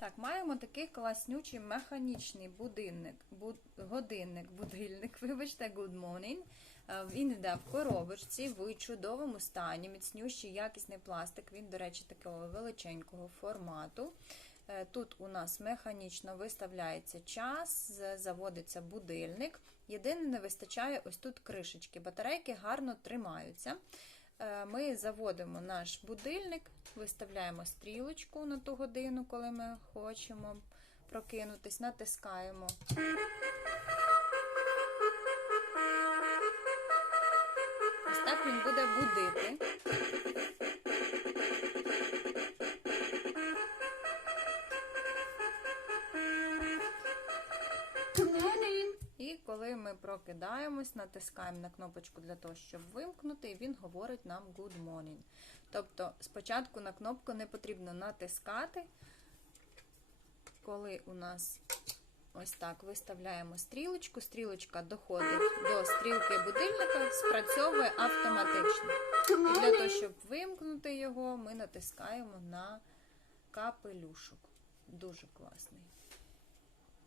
Так, маємо такий класнючий механічний будильник, буд, годинник, будильник, вибачте, good morning. Е, Він йде в коробочці в чудовому стані, міцнющий, якісний пластик. Він, до речі, такого величенького формату. Е, Тут у нас механічно виставляється час, заводиться будильник. Єдине, не вистачає ось тут кришечки. Батарейки гарно тримаються. Е, Ми заводимо наш будильник, виставляємо стрілочку на ту годину, коли ми хочемо прокинутись, натискаємо. Ось так він буде будити. І коли ми прокидаємось, натискаємо на кнопочку для того, щоб вимкнути, і він говорить нам good morning. Тобто спочатку на кнопку не потрібно натискати, коли у нас ось так виставляємо стрілочку, стрілочка доходить до стрілки будильника, спрацьовує автоматично. І для того, щоб вимкнути його, ми натискаємо на капелюшок. Дуже класний.